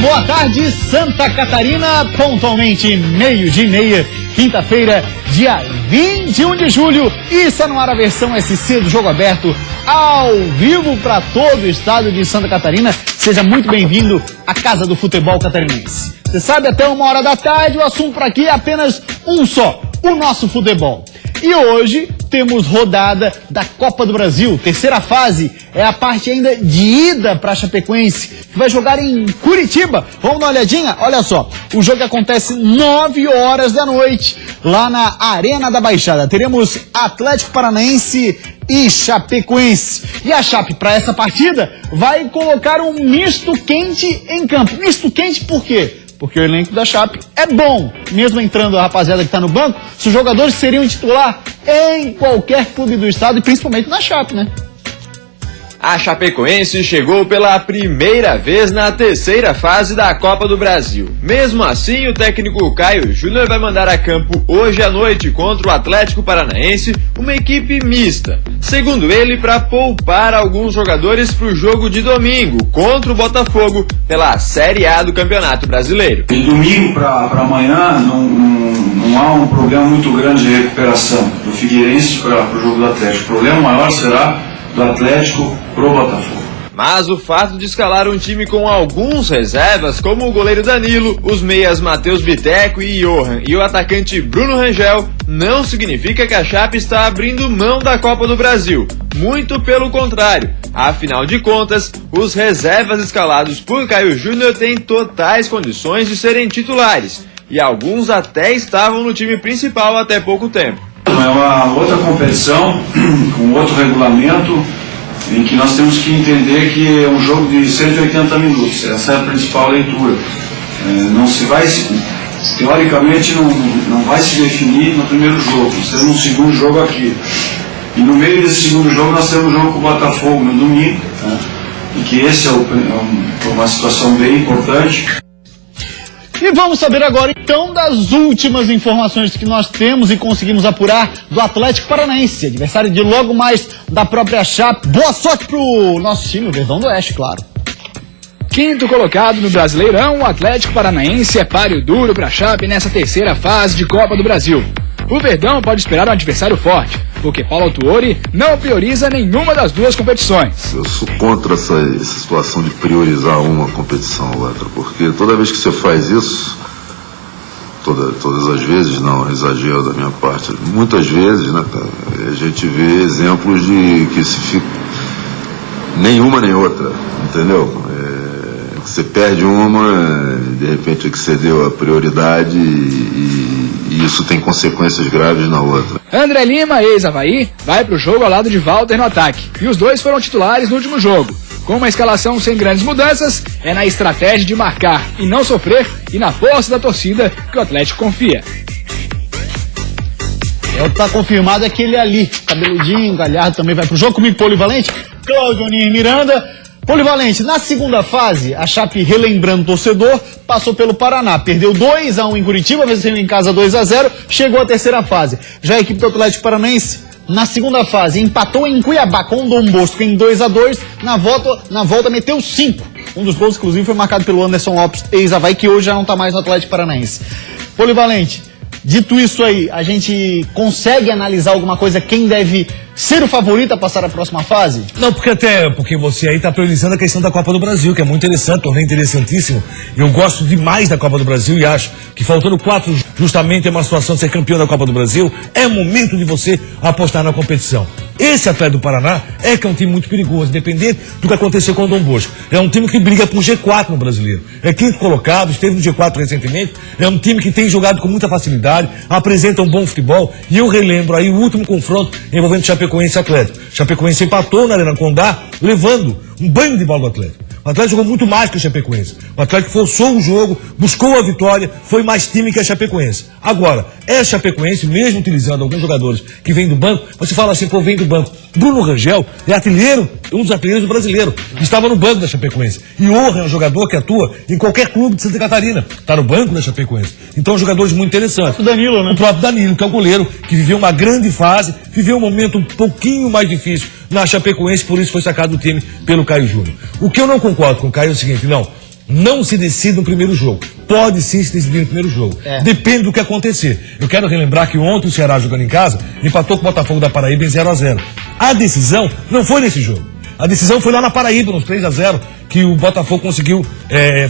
boa tarde, Santa Catarina, pontualmente meio-dia e meia, quinta-feira, dia 21 de julho, e está no ar a versão SC do Jogo Aberto, ao vivo para todo o estado de Santa Catarina. Seja muito bem-vindo à Casa do Futebol Catarinense. Você sabe, até 1h da tarde, o assunto por aqui é apenas um só, o nosso futebol. E hoje temos rodada da Copa do Brasil. Terceira fase é a parte ainda de ida para a Chapecoense, que vai jogar em Curitiba. Vamos dar uma olhadinha? Olha só, o jogo acontece 9 horas da noite, lá na Arena da Baixada. Teremos Atlético Paranaense e Chapecoense. E a Chape, para essa partida, vai colocar um misto quente em campo. Misto quente por quê? Porque o elenco da Chape é bom. Mesmo entrando a rapaziada que está no banco, os jogadores seriam titular em qualquer clube do estado e principalmente na Chape, né? A Chapecoense chegou pela primeira vez na terceira fase da Copa do Brasil. Mesmo assim, o técnico Caio Júnior vai mandar a campo hoje à noite contra o Atlético Paranaense, uma equipe mista. Segundo ele, para poupar alguns jogadores para o jogo de domingo contra o Botafogo pela Série A do Campeonato Brasileiro. De domingo para amanhã não há um problema muito grande de recuperação do Figueirense para o jogo do Atlético. O problema maior será do Atlético pro Botafogo. Mas o fato de escalar um time com alguns reservas, como o goleiro Danilo, os meias Matheus Biteco e Johan e o atacante Bruno Rangel, não significa que a Chape está abrindo mão da Copa do Brasil. Muito pelo contrário. Afinal de contas, os reservas escalados por Caio Júnior têm totais condições de serem titulares. E alguns até estavam no time principal até pouco tempo. É uma outra competição, com outro regulamento, em que nós temos que entender que é um jogo de 180 minutos. Essa é a principal leitura. Teoricamente não vai se definir no primeiro jogo. Nós temos um segundo jogo aqui. E no meio desse segundo jogo nós temos um jogo com o Botafogo no domingo, né? E que esse é uma situação bem importante. E vamos saber agora, então, das últimas informações que nós temos e conseguimos apurar do Atlético Paranaense, adversário de logo mais da própria Chape. Boa sorte pro nosso time, o Verdão do Oeste, claro. Quinto colocado no Brasileirão, o Atlético Paranaense é páreo duro para a Chape nessa terceira fase de Copa do Brasil. O Verdão pode esperar um adversário forte, porque Paulo Autuori não prioriza nenhuma das duas competições. Eu sou contra essa situação de priorizar uma competição ou outra, porque toda vez que você faz isso, todas as vezes, não, exagero da minha parte, muitas vezes, né, cara, a gente vê exemplos de que se fica nenhuma nem outra, entendeu? Você perde uma, de repente é que você deu a prioridade e isso tem consequências graves na outra. André Lima, ex-Avaí, vai pro jogo ao lado de Walter no ataque. E os dois foram titulares no último jogo. Com uma escalação sem grandes mudanças, é na estratégia de marcar e não sofrer e na força da torcida que o Atlético confia. É o que tá confirmado, é aquele ali, cabeludinho, galhardo, também vai pro jogo. Comigo, Polivalente, Cláudio Miranda. Polivalente, na segunda fase, a Chape, relembrando o torcedor, passou pelo Paraná, perdeu 2-1 em Curitiba, venceu em casa 2-0, chegou à terceira fase. Já a equipe do Atlético Paranaense, na segunda fase, empatou em Cuiabá com o Dom Bosco em 2-2, na volta meteu 5. Um dos gols, inclusive, foi marcado pelo Anderson Lopes, ex-Avaí, que hoje já não está mais no Atlético Paranaense. Polivalente, dito isso aí, a gente consegue analisar alguma coisa, quem deve ser o favorito a passar a próxima fase? Não, porque você aí está priorizando a questão da Copa do Brasil, que é muito interessante, torneio interessantíssimo. Eu gosto demais da Copa do Brasil e acho que faltando 4 justamente é uma situação de ser campeão da Copa do Brasil, é momento de você apostar na competição. Esse Atlético do Paraná é que é um time muito perigoso, independente do que aconteceu com o Dom Bosco. É um time que briga por G4 no Brasileiro. É quinto colocado, esteve no G4 recentemente. É um time que tem jogado com muita facilidade, apresenta um bom futebol. E eu relembro aí o último confronto envolvendo Chapecoense e Atlético. Chapecoense empatou na Arena Condá, levando um banho de bola do Atlético. O Atlético jogou muito mais que o Chapecoense. O Atlético forçou o jogo, buscou a vitória, foi mais time que a Chapecoense. Agora, é a Chapecoense, mesmo utilizando alguns jogadores que vêm do banco, você fala assim, pô, vem do banco. Bruno Rangel é artilheiro, um dos artilheiros do brasileiro. Estava no banco da Chapecoense. E Johan é um jogador que atua em qualquer clube de Santa Catarina. Está no banco da Chapecoense. Então, jogadores muito interessantes. O Danilo, né? O próprio Danilo, que é o goleiro, que viveu uma grande fase, viveu um momento um pouquinho mais difícil na Chapecoense, por isso foi sacado do time pelo Caio Júnior. O que eu não concordo com o Caio é o seguinte, não. não se decide no primeiro jogo. Pode sim se decidir no primeiro jogo. Depende do que acontecer. Eu quero relembrar que ontem o Ceará, jogando em casa, empatou com o Botafogo da Paraíba em 0-0. A decisão não foi nesse jogo. A decisão foi lá na Paraíba, nos 3-0, que o Botafogo conseguiu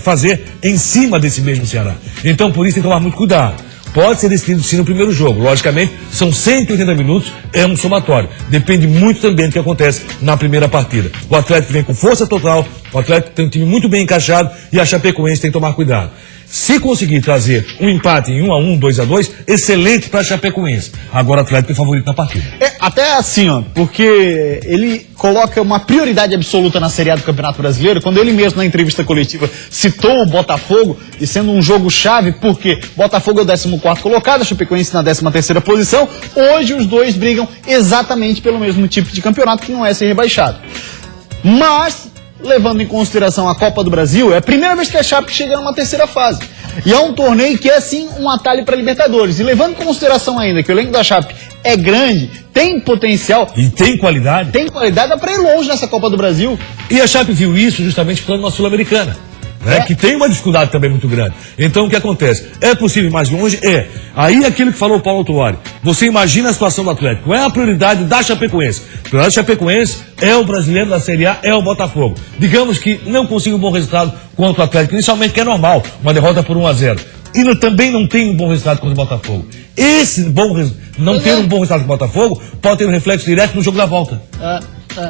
fazer em cima desse mesmo Ceará. Então, por isso, tem que tomar muito cuidado. Pode ser decidido sim no primeiro jogo. Logicamente, são 180 minutos, é um somatório. Depende muito também do que acontece na primeira partida. O Atlético vem com força total, o Atlético tem um time muito bem encaixado e a Chapecoense tem que tomar cuidado. Se conseguir trazer um empate em 1-1, 2-2, excelente para a Chapecoense. Agora o Atlético é favorito na partida. Até assim, ó, porque ele coloca uma prioridade absoluta na Série A do Campeonato Brasileiro, quando ele mesmo na entrevista coletiva citou o Botafogo, e sendo um jogo chave, porque Botafogo é o 14º colocado, a Chapecoense na 13ª posição, hoje os dois brigam exatamente pelo mesmo tipo de campeonato, que não é ser rebaixado. Mas, levando em consideração a Copa do Brasil, é a primeira vez que a Chape chega numa terceira fase. E é um torneio que é, sim, um atalho para a Libertadores. E levando em consideração ainda que o elenco da Chape é grande, tem potencial. E tem qualidade. Tem qualidade, dá para ir longe nessa Copa do Brasil. E a Chape viu isso justamente falando na Sul-Americana. Que tem uma dificuldade também muito grande. Então o que acontece? É possível ir mais longe? Aí aquilo que falou o Paulo Autuori. Você imagina a situação do Atlético. Qual é a prioridade da Chapecoense? A prioridade da Chapecoense é o brasileiro da Série A, é o Botafogo. Digamos que não consiga um bom resultado contra o Atlético, inicialmente que é normal, uma derrota por 1-0. E também não tem um bom resultado contra o Botafogo. Esse não ter um bom resultado contra o Botafogo pode ter um reflexo direto no jogo da volta.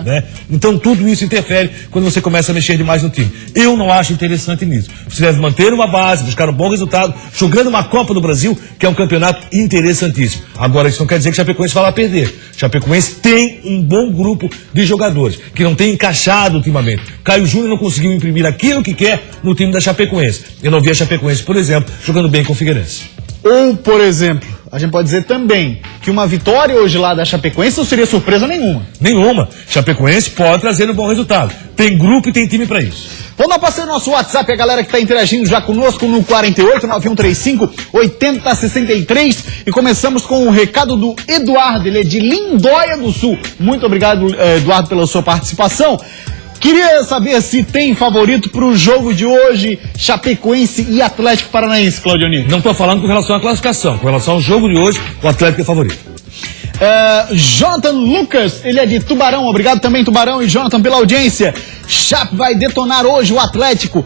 Né? Então tudo isso interfere quando você começa a mexer demais no time. Eu não acho interessante nisso. Você deve manter uma base, buscar um bom resultado, jogando uma Copa do Brasil, que é um campeonato interessantíssimo. Agora, isso não quer dizer que Chapecoense vai lá perder. Chapecoense tem um bom grupo de jogadores, que não tem encaixado ultimamente. Caio Júnior não conseguiu imprimir aquilo que quer no time da Chapecoense. Eu não vi a Chapecoense, por exemplo, jogando bem com o Figueirense. Ou, por exemplo, a gente pode dizer também que uma vitória hoje lá da Chapecoense não seria surpresa nenhuma. Nenhuma. Chapecoense pode trazer um bom resultado. Tem grupo e tem time para isso. Vamos dar passeio no nosso WhatsApp, a galera que está interagindo já conosco no 48-9135-8063. E começamos com o recado do Eduardo, ele é de Lindóia do Sul. Muito obrigado, Eduardo, pela sua participação. Queria saber se tem favorito para o jogo de hoje, Chapecoense e Atlético Paranaense, Claudioni. Não estou falando com relação à classificação. Com relação ao jogo de hoje, o Atlético é favorito. Jonathan Lucas, ele é de Tubarão. Obrigado também, Tubarão e Jonathan, pela audiência. Chape vai detonar hoje o Atlético.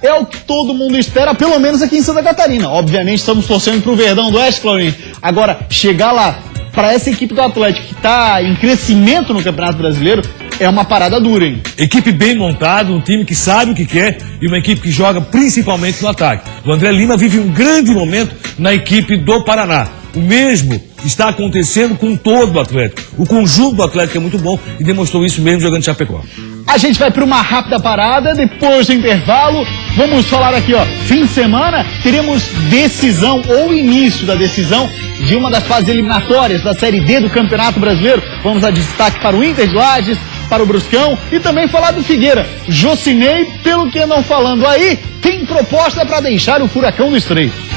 É o que todo mundo espera, pelo menos aqui em Santa Catarina. Obviamente, estamos torcendo para o Verdão do Oeste, Claudioni. Agora, chegar lá, para essa equipe do Atlético que está em crescimento no Campeonato Brasileiro, é uma parada dura, hein? Equipe bem montada, um time que sabe o que quer e uma equipe que joga principalmente no ataque. O André Lima vive um grande momento na equipe do Paraná. O mesmo está acontecendo com todo o Atlético. O conjunto do Atlético é muito bom e demonstrou isso mesmo jogando Chapecó. A gente vai para uma rápida parada, depois do intervalo, vamos falar aqui, ó, fim de semana, teremos decisão ou início da decisão de uma das fases eliminatórias da Série D do Campeonato Brasileiro. Vamos dar destaque para o Inter de Lages, para o Bruscão e também falar do Figueira. Jocinei, pelo que andam falando aí, tem proposta para deixar o Furacão do Estreito.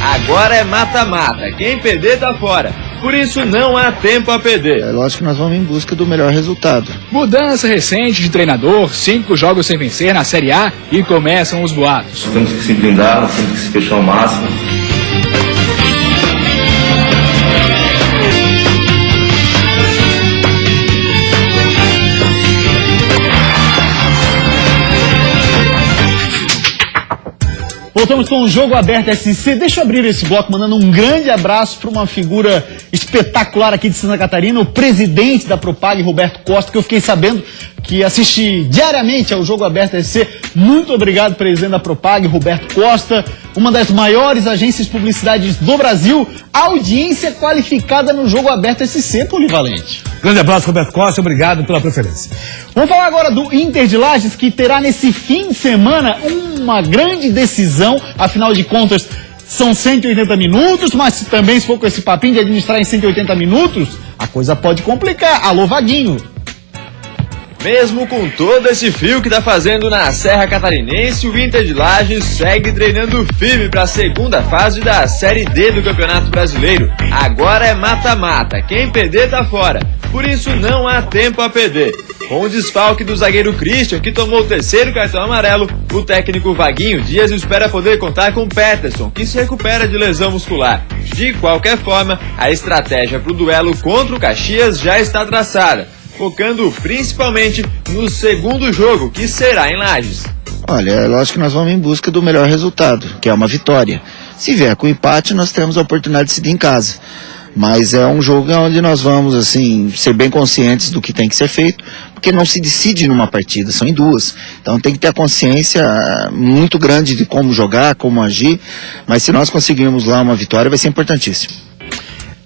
Agora é mata-mata, quem perder tá fora. Por isso não há tempo a perder. É lógico que nós vamos em busca do melhor resultado. Mudança recente de treinador, 5 jogos sem vencer na Série A e começam os boatos. Nós temos que se blindar, nós temos que se fechar ao máximo. Voltamos com o Jogo Aberto SC. Deixa eu abrir esse bloco mandando um grande abraço para uma figura espetacular aqui de Santa Catarina, o presidente da Propag, Roberto Costa, que eu fiquei sabendo que assiste diariamente ao Jogo Aberto SC. Muito obrigado, presidente da Propag, Roberto Costa, uma das maiores agências de publicidade do Brasil, audiência qualificada no Jogo Aberto SC, Polivalente. Grande abraço, Roberto Costa, obrigado pela preferência. Vamos falar agora do Inter de Lages, que terá nesse fim de semana uma grande decisão, afinal de contas são 180 minutos, mas também se for com esse papinho de administrar em 180 minutos, a coisa pode complicar. Alô, Vaguinho. Mesmo com todo esse frio que tá fazendo na Serra Catarinense, o Inter de Lages segue treinando firme para a segunda fase da Série D do Campeonato Brasileiro. Agora é mata-mata, quem perder tá fora. Por isso não há tempo a perder. Com o desfalque do zagueiro Christian, que tomou o terceiro cartão amarelo, o técnico Vaguinho Dias espera poder contar com Peterson, que se recupera de lesão muscular. De qualquer forma, a estratégia para o duelo contra o Caxias já está traçada, focando principalmente no segundo jogo, que será em Lages. Olha, é lógico que nós vamos em busca do melhor resultado, que é uma vitória. Se vier com empate, nós temos a oportunidade de decidir em casa. Mas é um jogo onde nós vamos, assim, ser bem conscientes do que tem que ser feito, porque não se decide numa partida, são em duas. Então tem que ter a consciência muito grande de como jogar, como agir, mas se nós conseguirmos lá uma vitória, vai ser importantíssimo.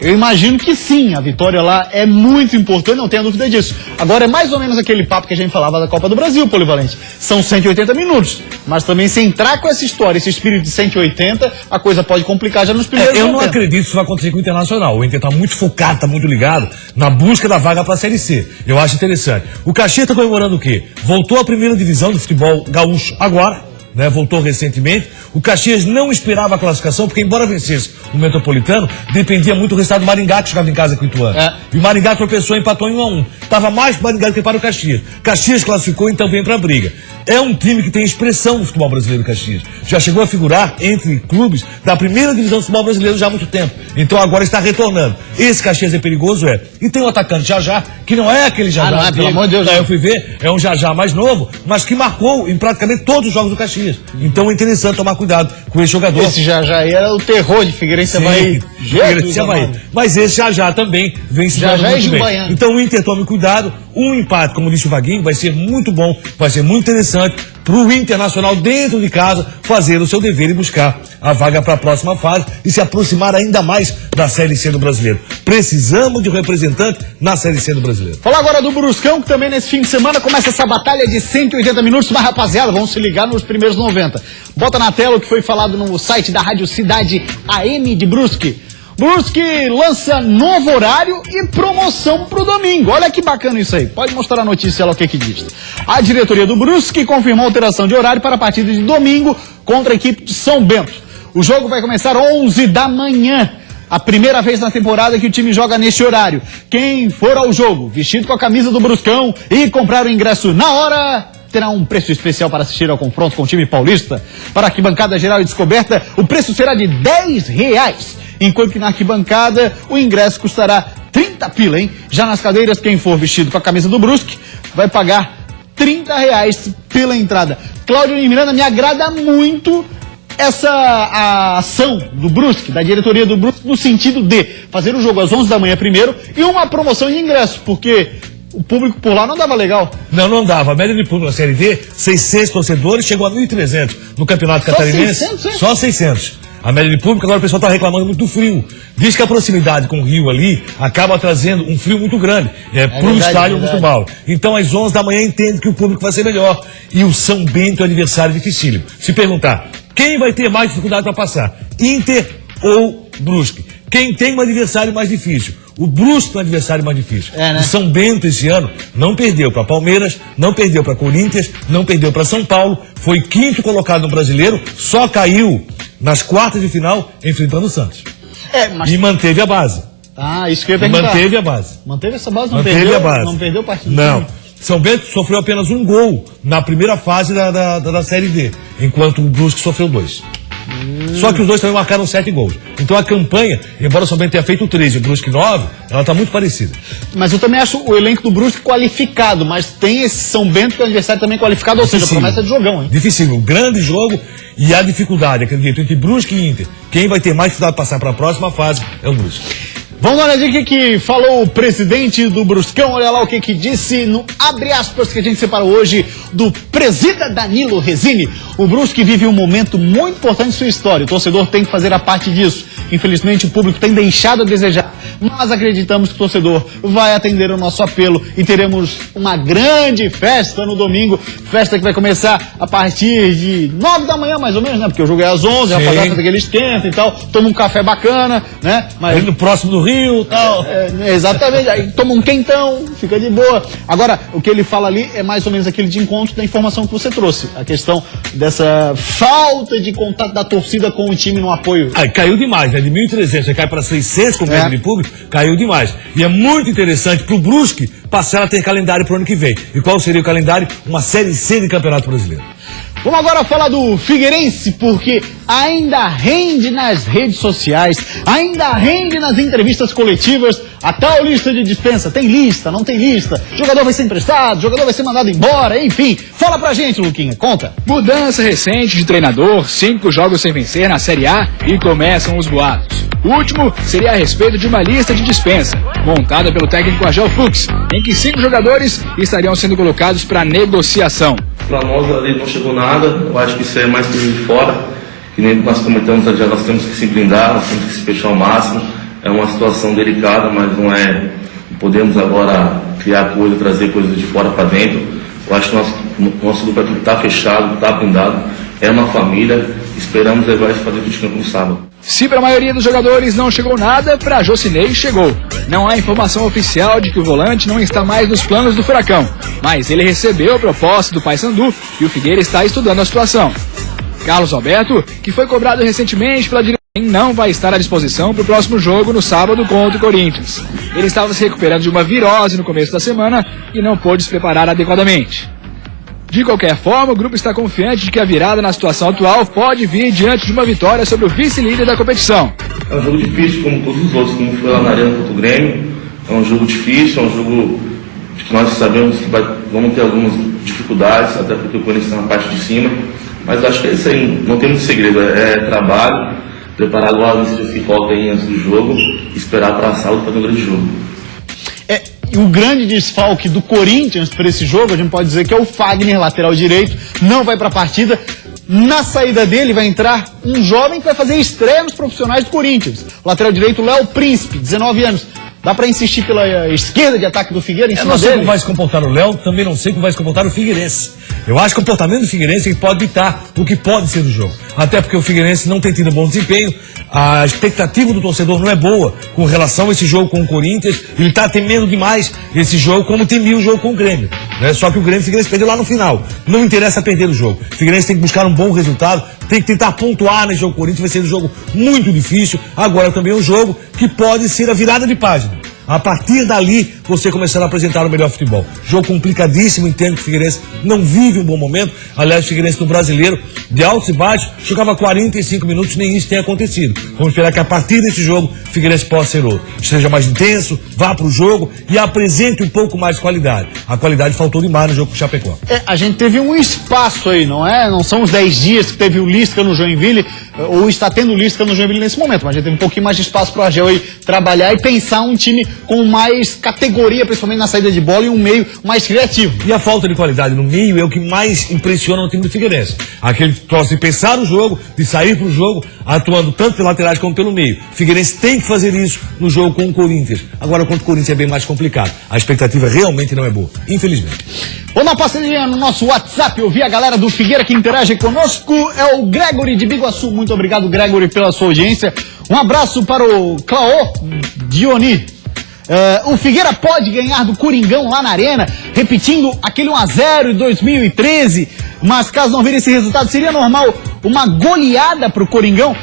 Eu imagino que sim, a vitória lá é muito importante, não tenha dúvida disso. Agora é mais ou menos aquele papo que a gente falava da Copa do Brasil, Polivalente. São 180 minutos, mas também se entrar com essa história, esse espírito de 180, a coisa pode complicar já nos primeiros Eu não momentos. acredito que isso vai acontecer com o Internacional. O Inter está muito focado, está muito ligado na busca da vaga para a Série C. Eu acho interessante. O Caxias está comemorando o quê? Voltou à primeira divisão do futebol gaúcho agora. Né, voltou recentemente. O Caxias não esperava a classificação, porque embora vencesse o Metropolitano, dependia muito do resultado do Maringá, que jogava em casa com o Ituano. E o Maringá tropeçou e empatou em 1-1. Estava mais para o Maringá do que para o Caxias. Caxias classificou, então vem para a briga. É um time que tem expressão no futebol brasileiro, Caxias. Já chegou a figurar entre clubes da primeira divisão do futebol brasileiro já há muito tempo. Então agora está retornando. Esse Caxias é perigoso, é. E tem o atacante Jajá, que não é aquele Jajá. Não é, pelo amor de Deus. Aí eu fui ver, é um Jajá mais novo, mas que marcou em praticamente todos os jogos do Caxias. Então é interessante tomar cuidado com esse jogador. Esse já era o terror de Figueirense Avaí. Figueirense Avaí. Mas esse já também vem se dando muito bem. Então o Inter tome cuidado. Um empate, como disse o Vaguinho, vai ser muito bom, vai ser muito interessante para o Internacional dentro de casa fazer o seu dever e buscar a vaga para a próxima fase e se aproximar ainda mais da Série C do Brasileiro. Precisamos de um representante na Série C do Brasileiro. Falar agora do Bruscão, que também nesse fim de semana começa essa batalha de 180 minutos, mas rapaziada, vamos se ligar nos primeiros 90. Bota na tela o que foi falado no site da Rádio Cidade AM de Brusque. Brusque lança novo horário e promoção pro domingo. Olha que bacana isso aí. Pode mostrar a notícia lá o que diz. A diretoria do Brusque confirmou a alteração de horário para a partida de domingo contra a equipe de São Bento. O jogo vai começar 11 da manhã. A primeira vez na temporada que o time joga neste horário. Quem for ao jogo, vestido com a camisa do Bruscão e comprar o ingresso na hora, terá um preço especial para assistir ao confronto com o time paulista. Para a arquibancada geral e descoberta, o preço será de R$10. Enquanto que na arquibancada o ingresso custará 30 pila, hein? Já nas cadeiras, quem for vestido com a camisa do Brusque vai pagar R$30 pela entrada. Cláudio Miranda, me agrada muito essa ação do Brusque, da diretoria do Brusque, no sentido de fazer o jogo às 11 da manhã primeiro e uma promoção de ingresso, porque o público por lá não dava legal. Não andava. A média de público na Série D, 600 torcedores, chegou a 1.300 no Campeonato Catarinense. 600, hein? Só 600. A média de público, agora o pessoal está reclamando muito do frio. Diz que a proximidade com o Rio ali acaba trazendo um frio muito grande para o estádio Augusto Bauer. Então, às 11 da manhã, entende que o público vai ser melhor. E o São Bento é adversário dificílimo. Se perguntar, quem vai ter mais dificuldade para passar? Inter ou Brusque? Quem tem um adversário mais difícil? O Brusque é um adversário mais difícil. Né? O São Bento esse ano não perdeu para Palmeiras, não perdeu para Corinthians, não perdeu para São Paulo, foi quinto colocado no Brasileiro, só caiu nas quartas de final enfrentando o Santos. E manteve a base. Ah, isso que eu ia perguntar. Manteve a base. Manteve essa base? Não perdeu o partido? Não. São Bento sofreu apenas um gol na primeira fase da Série D, enquanto o Brusque sofreu 2. Só que os dois também marcaram 7 gols. Então a campanha, embora o São Bento tenha feito 13 e o Brusque 9, ela está muito parecida. Mas eu também acho o elenco do Brusque qualificado, mas tem esse São Bento que é o adversário também qualificado, ou seja, promessa de jogão, hein? Difícil, um grande jogo e a dificuldade, acredito, entre Brusque e Inter. Quem vai ter mais dificuldade de passar para a próxima fase é o Brusque. Vamos lá, o que falou o presidente do Bruscão, olha lá o que disse no abre aspas que a gente separou hoje do presida Danilo Resini. O Brusque vive um momento muito importante em sua história, o torcedor tem que fazer a parte disso. Infelizmente o público tem deixado a desejar, mas acreditamos que o torcedor vai atender o nosso apelo e teremos uma grande festa no domingo, festa que vai começar a partir de 9 da manhã mais ou menos, né? Porque o jogo é às 11, a rapaziada tem aquele esquenta e tal, toma um café bacana, né? Mas ali no próximo do Rio, frio e tal. Exatamente, aí toma um quentão, fica de boa. Agora, o que ele fala ali é mais ou menos aquele de encontro da informação que você trouxe. A questão dessa falta de contato da torcida com o time no apoio. Caiu demais, né? De 1.300, você cai para 600 com média de público, caiu demais. E é muito interessante pro Brusque passar a ter calendário pro ano que vem. E qual seria o calendário? Uma Série C de Campeonato Brasileiro. Vamos agora falar do Figueirense, porque ainda rende nas redes sociais, ainda rende nas entrevistas coletivas, a tal lista de dispensa. Tem lista, não tem lista, jogador vai ser emprestado, jogador vai ser mandado embora, enfim. Fala pra gente, Luquinha, conta. Mudança recente de treinador, 5 jogos sem vencer na Série A e começam os boatos. O último seria a respeito de uma lista de dispensa, montada pelo técnico Argel Fux, em que 5 jogadores estariam sendo colocados para negociação. Para nós ali não chegou nada, eu acho que isso é mais coisa de fora, que nem nós comentamos já, nós temos que se blindar, nós temos que se fechar ao máximo. É uma situação delicada, mas não podemos agora criar coisa, trazer coisas de fora para dentro. Eu acho que nosso grupo aqui está fechado, está blindado, é uma família, esperamos levar isso para dentro de campo no sábado. Se para a maioria dos jogadores não chegou nada, para Jocinei chegou. Não há informação oficial de que o volante não está mais nos planos do Furacão, mas ele recebeu a proposta do Paysandu e o Figueira está estudando a situação. Carlos Alberto, que foi cobrado recentemente pela direção, não vai estar à disposição para o próximo jogo no sábado contra o Corinthians. Ele estava se recuperando de uma virose no começo da semana e não pôde se preparar adequadamente. De qualquer forma, o grupo está confiante de que a virada na situação atual pode vir diante de uma vitória sobre o vice-líder da competição. É um jogo difícil, como todos os outros, como foi lá na Arena contra o Grêmio. É um jogo difícil, é um jogo que nós sabemos que vamos ter algumas dificuldades, até porque o Corinthians está na parte de cima. Mas acho que isso aí não tem muito segredo, é trabalho, preparar agora os dias que faltam aí antes do jogo, esperar para a sábado fazer um grande jogo. O grande desfalque do Corinthians para esse jogo, a gente pode dizer que é o Fagner, lateral direito, não vai para a partida. Na saída dele vai entrar um jovem que vai fazer estreia nos profissionais do Corinthians. O lateral direito, Léo Príncipe, 19 anos. Dá para insistir pela esquerda de ataque do Figueira em cima dele? Eu não sei como vai se comportar o Léo, também não sei como vai se comportar o Figueirense. Eu acho que o comportamento do Figueirense pode ditar o que pode ser do jogo. Até porque o Figueirense não tem tido bom desempenho, a expectativa do torcedor não é boa com relação a esse jogo com o Corinthians. Ele está temendo demais esse jogo, como temia o jogo com o Grêmio. Né? Só que o Figueirense perdeu lá no final. Não interessa perder o jogo. O Figueirense tem que buscar um bom resultado, tem que tentar pontuar nesse jogo com o Corinthians. Vai ser um jogo muito difícil. Agora também é um jogo que pode ser a virada de página. A partir dali, você começará a apresentar o melhor futebol. Jogo complicadíssimo, entendo que o Figueirense não vive um bom momento. Aliás, o Figueirense no Brasileiro, de altos e baixos, jogava 45 minutos, nem isso tem acontecido. Vamos esperar que a partir desse jogo, o Figueirense possa ser outro. Esteja mais intenso, vá para o jogo e apresente um pouco mais de qualidade. A qualidade faltou demais no jogo com o Chapecó. A gente teve um espaço aí, não é? Não são os 10 dias que teve o Lisca no Joinville, ou está tendo o Lisca no Joinville nesse momento, mas a gente teve um pouquinho mais de espaço para o Argel aí trabalhar e pensar um time com mais categoria, principalmente na saída de bola, e um meio mais criativo. E a falta de qualidade no meio é o que mais impressiona no time do Figueirense. Aquele troço de pensar no jogo, de sair pro jogo, atuando tanto pelos laterais como pelo meio. O Figueirense tem que fazer isso no jogo com o Corinthians. Agora, contra o Corinthians é bem mais complicado. A expectativa realmente não é boa, infelizmente. Vamos dar uma passadinha no nosso WhatsApp, ouvir a galera do Figueira que interage conosco. É o Gregory de Biguaçu. Muito obrigado, Gregory, pela sua audiência. Um abraço para o Claô Dioni. O Figueira pode ganhar do Coringão lá na Arena, repetindo aquele 1-0 de 2013, mas caso não vir esse resultado, seria normal uma goleada para o Coringão?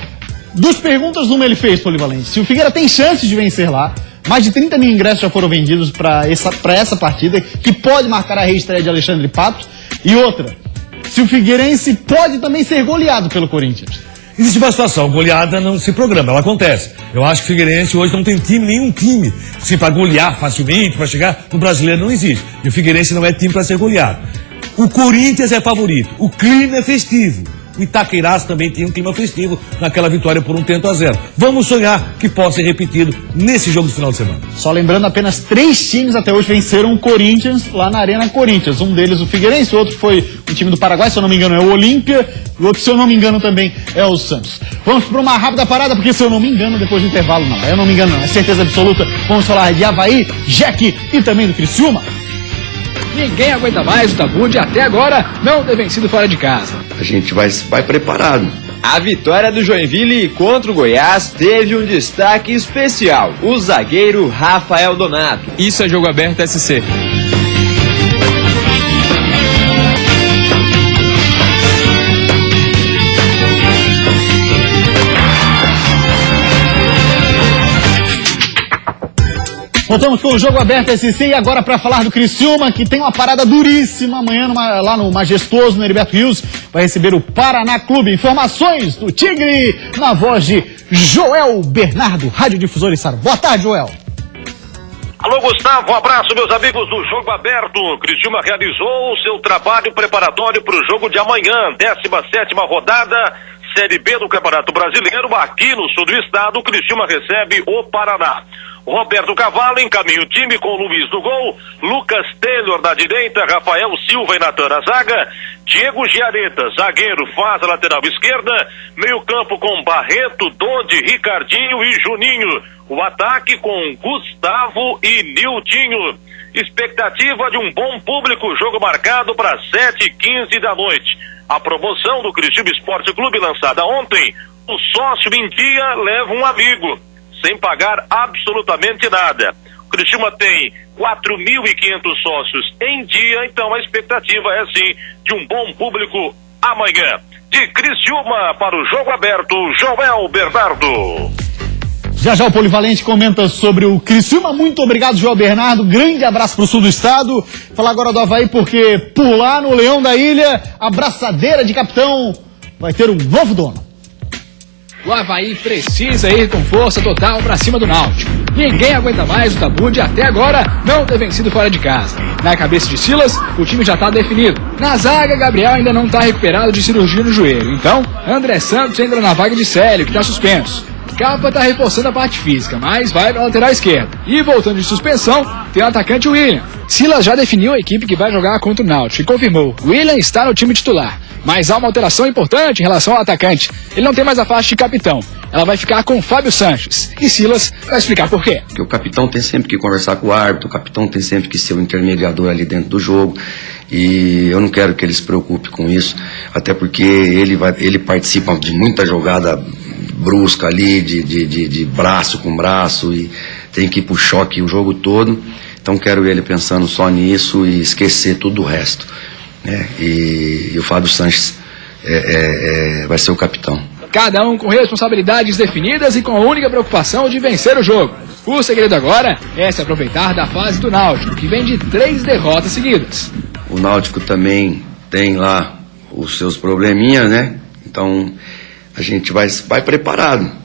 Duas perguntas uma ele fez, Polivalente. Se o Figueira tem chance de vencer lá, mais de 30 mil ingressos já foram vendidos para essa partida, que pode marcar a reestreia de Alexandre Pato. E outra, se o Figueirense pode também ser goleado pelo Corinthians. Existe uma situação, goleada não se programa, ela acontece. Eu acho que o Figueirense hoje não tem nenhum time assim, para golear facilmente, para chegar no Brasileiro, não existe. E o Figueirense não é time para ser goleado. O Corinthians é favorito, o clima é festivo. O Itaqueiras também tem um clima festivo naquela vitória por 1-0. Vamos sonhar que possa ser repetido nesse jogo do final de semana. Só lembrando, apenas 3 times até hoje venceram o Corinthians lá na Arena Corinthians. Um deles o Figueirense, o outro foi o time do Paraguai, se eu não me engano é o Olímpia, e o outro, se eu não me engano, também é o Santos. Vamos para uma rápida parada, porque se eu não me engano, depois do intervalo não. Eu não me engano não, é certeza absoluta. Vamos falar de Avaí, Jack e também do Criciúma. Ninguém aguenta mais o tabu de até agora não ter vencido fora de casa. A gente vai preparado. A vitória do Joinville contra o Goiás teve um destaque especial, o zagueiro Rafael Donato. Isso é Jogo Aberto SC. Voltamos com o Jogo Aberto SC e agora para falar do Criciúma, que tem uma parada duríssima amanhã lá no Majestoso, no Heriberto Rios. Vai receber o Paraná Clube. Informações do Tigre na voz de Joel Bernardo, Radiodifusor Içara. Boa tarde, Joel. Alô, Gustavo, um abraço, meus amigos do Jogo Aberto. Criciúma realizou o seu trabalho preparatório para o jogo de amanhã, 17ª rodada, Série B do Campeonato Brasileiro. Aqui no sul do estado, o Criciúma recebe o Paraná. Roberto Cavalo encaminha o time com Luiz no gol, Lucas Taylor na direita, Rafael Silva e Natan na zaga, Diego Giareta, zagueiro, faz a lateral esquerda, meio campo com Barreto, Dodi, Ricardinho e Juninho, o ataque com Gustavo e Nildinho. Expectativa de um bom público, jogo marcado para 7h15 da noite. A promoção do Criciúma Esporte Clube lançada ontem, o sócio em dia leva um amigo, sem pagar absolutamente nada. O Criciúma tem 4.500 sócios em dia, então a expectativa é sim de um bom público amanhã. De Criciúma para o Jogo Aberto, Joel Bernardo. Já o Polivalente comenta sobre o Criciúma. Muito obrigado, Joel Bernardo. Grande abraço pro sul do estado. Falar agora do Avaí, porque por lá no Leão da Ilha, a braçadeira de capitão vai ter um novo dono. O Avaí precisa ir com força total pra cima do Náutico. Ninguém aguenta mais o tabu de até agora não ter vencido fora de casa. Na cabeça de Silas, o time já tá definido. Na zaga, Gabriel ainda não tá recuperado de cirurgia no joelho. Então, André Santos entra na vaga de Célio, que tá suspenso. Capa tá reforçando a parte física, mas vai pra lateral esquerda. E voltando de suspensão, tem o atacante William. Silas já definiu a equipe que vai jogar contra o Náutico e confirmou: William está no time titular. Mas há uma alteração importante em relação ao atacante. Ele não tem mais a faixa de capitão. Ela vai ficar com o Fábio Sanches. E Silas vai explicar por quê. Porque o capitão tem sempre que conversar com o árbitro, o capitão tem sempre que ser o intermediador ali dentro do jogo. E eu não quero que ele se preocupe com isso, até porque ele participa de muita jogada brusca ali, de braço com braço, e tem que ir pro choque o jogo todo. Então quero ele pensando só nisso e esquecer tudo o resto. E o Fábio Sanches vai ser o capitão. Cada um com responsabilidades definidas e com a única preocupação de vencer o jogo. O segredo agora é se aproveitar da fase do Náutico, que vem de 3 derrotas seguidas. O Náutico também tem lá os seus probleminhas, né? Então a gente vai preparado.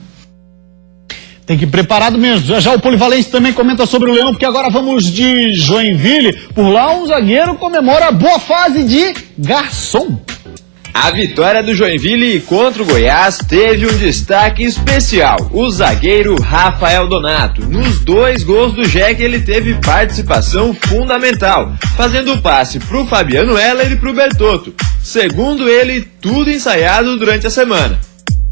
Tem que ir preparado mesmo. Já o Polivalente também comenta sobre o Leão, porque agora vamos de Joinville. Por lá, um zagueiro comemora a boa fase de Garçom. A vitória do Joinville contra o Goiás teve um destaque especial, o zagueiro Rafael Donato. Nos 2 gols do Jack ele teve participação fundamental, fazendo o passe para o Fabiano Heller e para o Bertotto. Segundo ele, tudo ensaiado durante a semana.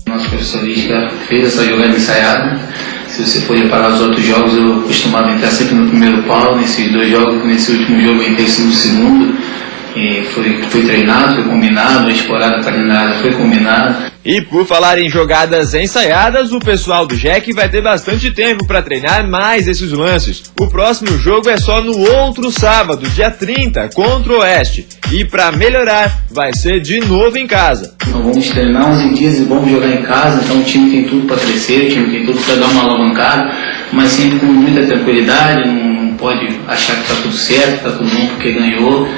Nosso professor Lisca fez essa jogada ensaiada. Se você for reparar os outros jogos, eu costumava entrar sempre no primeiro pau. Nesses 2 jogos, nesse último jogo eu entrei no segundo. E foi treinado, foi combinado, a temporada treinada foi combinada. E por falar em jogadas ensaiadas, o pessoal do Jack vai ter bastante tempo para treinar mais esses lances. O próximo jogo é só no outro sábado, dia 30, contra o Oeste. E para melhorar, vai ser de novo em casa. Então vamos treinar uns dias e vamos jogar em casa. Então o time tem tudo para crescer, o time tem tudo para dar uma alavancada, mas sempre com muita tranquilidade, não pode achar que está tudo certo, está tudo bom porque ganhou.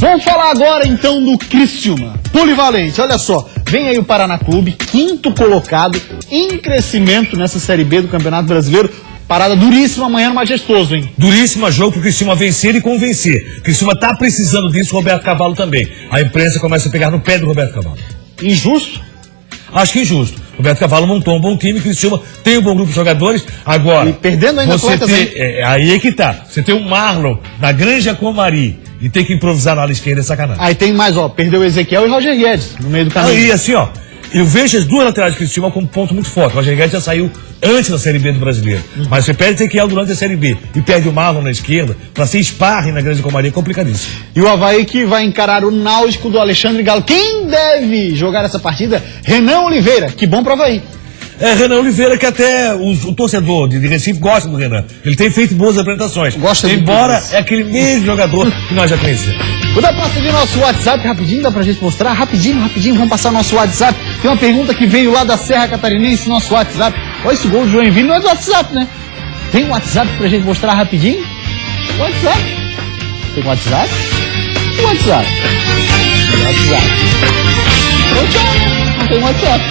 Vamos falar agora então do Criciúma. Polivalente, olha só, vem aí o Paraná Clube, 5º colocado, em crescimento nessa Série B do Campeonato Brasileiro. Parada duríssima amanhã no Majestoso, hein? Duríssima jogo pro Criciúma vencer e convencer. O Criciúma tá precisando disso, o Roberto Cavalo também. A imprensa começa a pegar no pé do Roberto Cavalo. Injusto? Acho que injusto. Roberto Cavalo montou um bom time, Criciúma tem um bom grupo de jogadores. Agora, e perdendo ainda você aí é que tá. Você tem o Marlon da Granja Comari e tem que improvisar na ala esquerda é sacanagem. Aí tem mais, perdeu o Ezequiel e Roger Guedes no meio do caminho. Aí assim, Eu vejo as duas laterais de Criciúma como ponto muito forte. O Roger Guedes já saiu antes da Série B do Brasileiro. Mas você perde Ezequiel durante a Série B e perde o Marlon na esquerda, para ser sparring na Grande Comaria é complicadíssimo. E o Avaí que vai encarar o Náutico do Alexandre Galo. Quem deve jogar essa partida? Renan Oliveira. Que bom pro Avaí. Renan Oliveira, que até o torcedor de Recife gosta do Renan. Ele tem feito boas apresentações. Embora é aquele mesmo jogador que nós já conhecemos. Vou dar pra seguir nosso WhatsApp rapidinho, dá pra gente mostrar? Rapidinho, vamos passar nosso WhatsApp. Tem uma pergunta que veio lá da Serra Catarinense, nosso WhatsApp. Olha, esse gol do Joinville não é do WhatsApp, né? Tem um WhatsApp pra gente mostrar rapidinho? WhatsApp? Tem WhatsApp? Tem WhatsApp. Tem WhatsApp. Não tem WhatsApp.